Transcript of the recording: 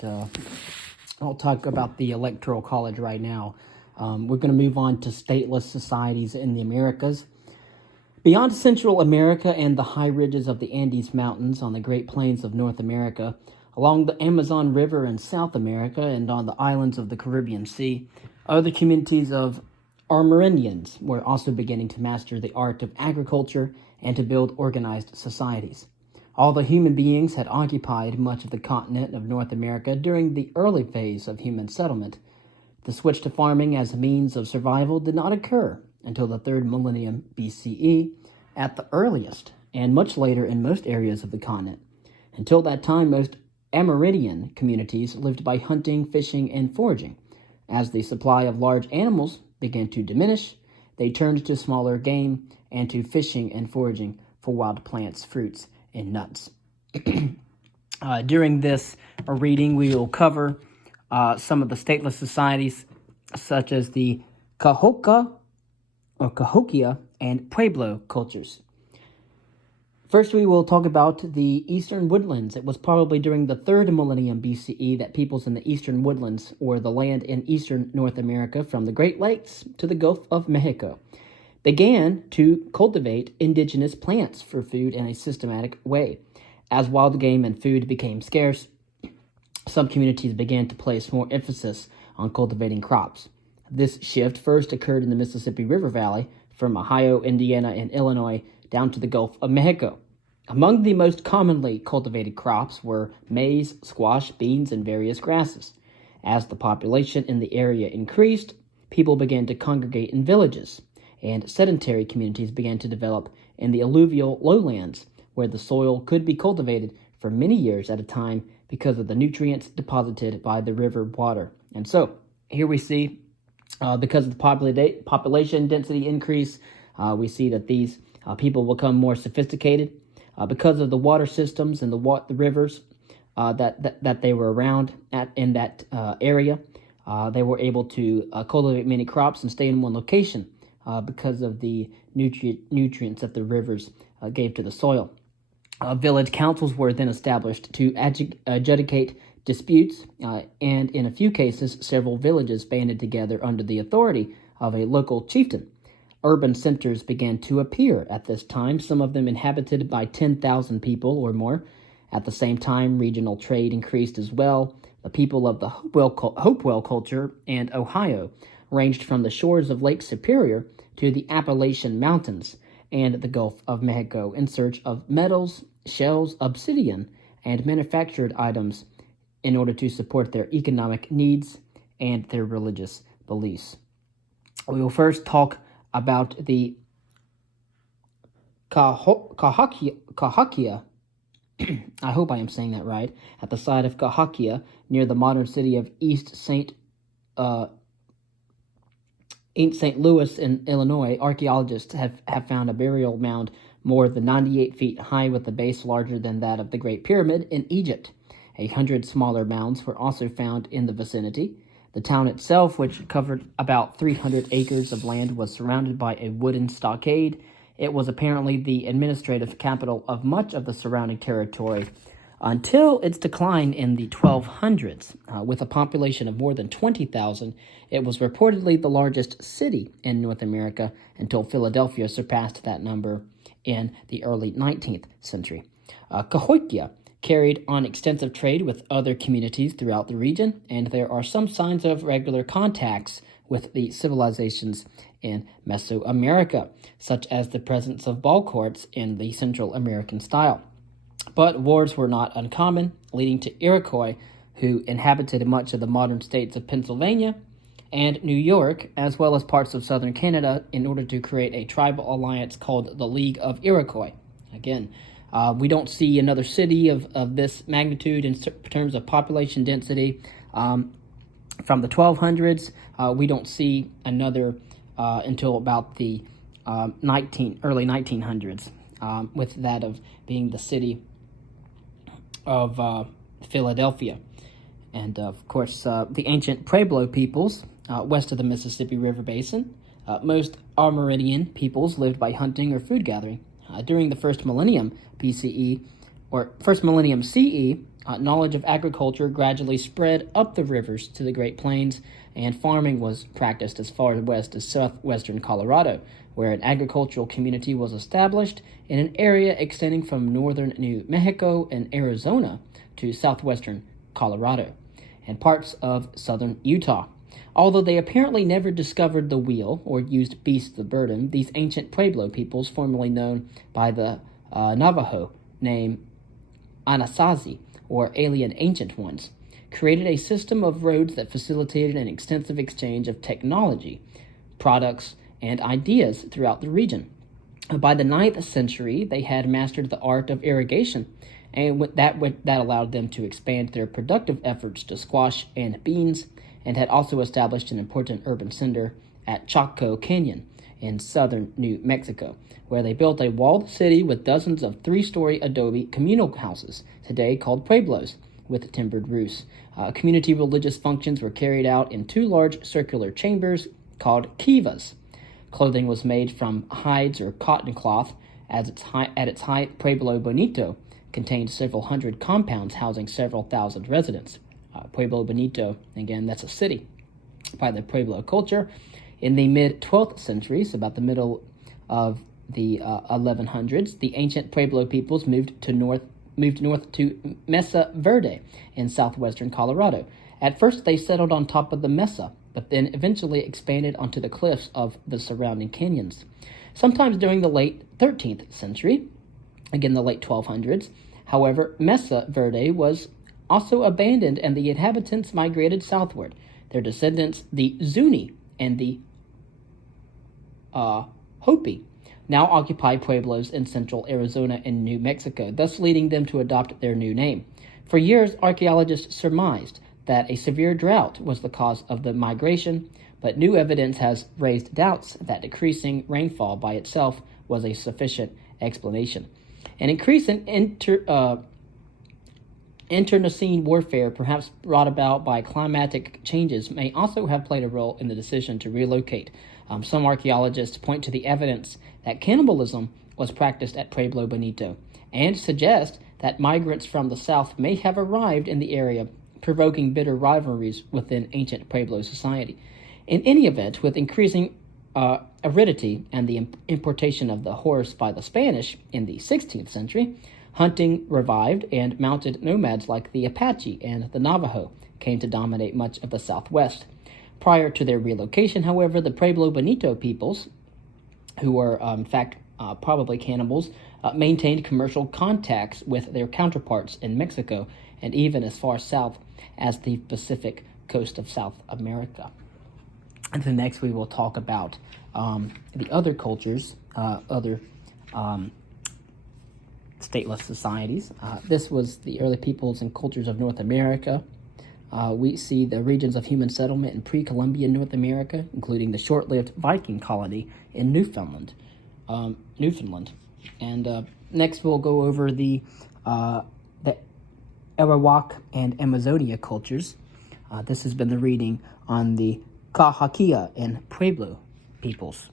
but I'll talk about the Electoral College right now. We're going to move on to stateless societies in the Americas. Beyond Central America and the high ridges of the Andes Mountains on the Great Plains of North America, along the Amazon River in South America, and on the islands of the Caribbean Sea, other communities of Amerindians were also beginning to master the art of agriculture and to build organized societies. Although human beings had occupied much of the continent of North America during the early phase of human settlement, the switch to farming as a means of survival did not occur until the 3rd millennium BCE at the earliest, and much later in most areas of the continent. Until that time, most Amerindian communities lived by hunting, fishing, and foraging. As the supply of large animals began to diminish, they turned to smaller game and to fishing and foraging for wild plants, fruits, and nuts. During this reading, we will cover some of the stateless societies, such as the Cahokia and Pueblo cultures. First, we will talk about the Eastern Woodlands. It was probably during the 3rd millennium BCE that peoples in the Eastern Woodlands, or the land in eastern North America from the Great Lakes to the Gulf of Mexico, began to cultivate indigenous plants for food in a systematic way. As wild game and food became scarce, some communities began to place more emphasis on cultivating crops. This shift first occurred in the Mississippi River Valley, from Ohio, Indiana, and Illinois down to the Gulf of Mexico. Among the most commonly cultivated crops were maize, squash, beans, and various grasses. As the population in the area increased, people began to congregate in villages, and sedentary communities began to develop in the alluvial lowlands, where the soil could be cultivated for many years at a time because of the nutrients deposited by the river water. And so, here we see, because of the population density increase, we see that these people become more sophisticated. Because of the water systems and the rivers that they were around in that area, they were able to cultivate many crops and stay in one location because of the nutrients that the rivers gave to the soil. Village councils were then established to adjudicate disputes, and in a few cases, several villages banded together under the authority of a local chieftain. Urban centers began to appear at this time, some of them inhabited by 10,000 people or more. At the same time, regional trade increased as well. The people of the Hopewell culture and Ohio ranged from the shores of Lake Superior to the Appalachian Mountains and the Gulf of Mexico in search of metals, shells, obsidian, and manufactured items in order to support their economic needs and their religious beliefs. We will first talk about the Cahokia, I hope I am saying that right, at the site of Cahokia, near the modern city of East St. Louis in Illinois. Archaeologists have found a burial mound more than 98 feet high with a base larger than that of the Great Pyramid in Egypt. 100 smaller mounds were also found in the vicinity. The town itself, which covered about 300 acres of land, was surrounded by a wooden stockade. It was apparently the administrative capital of much of the surrounding territory until its decline in the 1200s. With a population of more than 20,000, it was reportedly the largest city in North America until Philadelphia surpassed that number in the early 19th century. Cahokia carried on extensive trade with other communities throughout the region, and there are some signs of regular contacts with the civilizations in Mesoamerica, such as the presence of ball courts in the Central American style. But wars were not uncommon, leading to Iroquois, who inhabited much of the modern states of Pennsylvania and New York, as well as parts of southern Canada, in order to create a tribal alliance called the League of Iroquois. Again, we don't see another city of this magnitude in terms of population density. From the 1200s, we don't see another until about the early 1900s, with that of being the city of Philadelphia. And, of course, the ancient Pueblo peoples west of the Mississippi River Basin. Most Amerindian peoples lived by hunting or food gathering. During the first millennium BCE, or first millennium CE, knowledge of agriculture gradually spread up the rivers to the Great Plains, and farming was practiced as far west as southwestern Colorado, where an agricultural community was established in an area extending from northern New Mexico and Arizona to southwestern Colorado and parts of southern Utah. Although they apparently never discovered the wheel or used beasts of burden, these ancient Pueblo peoples, formerly known by the Navajo name Anasazi, or alien ancient ones, created a system of roads that facilitated an extensive exchange of technology, products, and ideas throughout the region. By the 9th century, they had mastered the art of irrigation, and that allowed them to expand their productive efforts to squash and beans, and had also established an important urban center at Chaco Canyon in southern New Mexico, where they built a walled city with dozens of 3-story adobe communal houses, today called pueblos, with timbered roofs. Community religious functions were carried out in 2 large circular chambers called kivas. Clothing was made from hides or cotton cloth. At its height, Pueblo Bonito contained several hundred compounds housing several thousand residents. Pueblo Bonito, again, that's a city. By the Pueblo culture, in the mid-12th century, so about the middle of the 1100s, the ancient Pueblo peoples moved north to Mesa Verde in southwestern Colorado. At first, they settled on top of the mesa, but then eventually expanded onto the cliffs of the surrounding canyons. Sometimes during the late 13th century, again the late 1200s, however, Mesa Verde was also abandoned and the inhabitants migrated southward. Their descendants, the Zuni and the Hopi, now occupy pueblos in central Arizona and New Mexico, thus leading them to adopt their new name. For years, archaeologists surmised that a severe drought was the cause of the migration, but new evidence has raised doubts that decreasing rainfall by itself was a sufficient explanation. An increase in internecine warfare, perhaps brought about by climatic changes, may also have played a role in the decision to relocate. Some archaeologists point to the evidence that cannibalism was practiced at Pueblo Bonito and suggest that migrants from the south may have arrived in the area, provoking bitter rivalries within ancient Pueblo society. In any event, with increasing aridity and the importation of the horse by the Spanish in the 16th century, hunting revived and mounted nomads like the Apache and the Navajo came to dominate much of the Southwest. Prior to their relocation, however, the Pueblo Bonito peoples, who were in fact probably cannibals, maintained commercial contacts with their counterparts in Mexico and even as far south as the Pacific coast of South America. And then next we will talk about the other cultures, other stateless societies. This was the early peoples and cultures of North America. We see the regions of human settlement in pre-Columbian North America, including the short-lived Viking colony in Newfoundland. And next we'll go over the Arawak and Amazonia cultures. This has been the reading on the Cahokia and Pueblo peoples.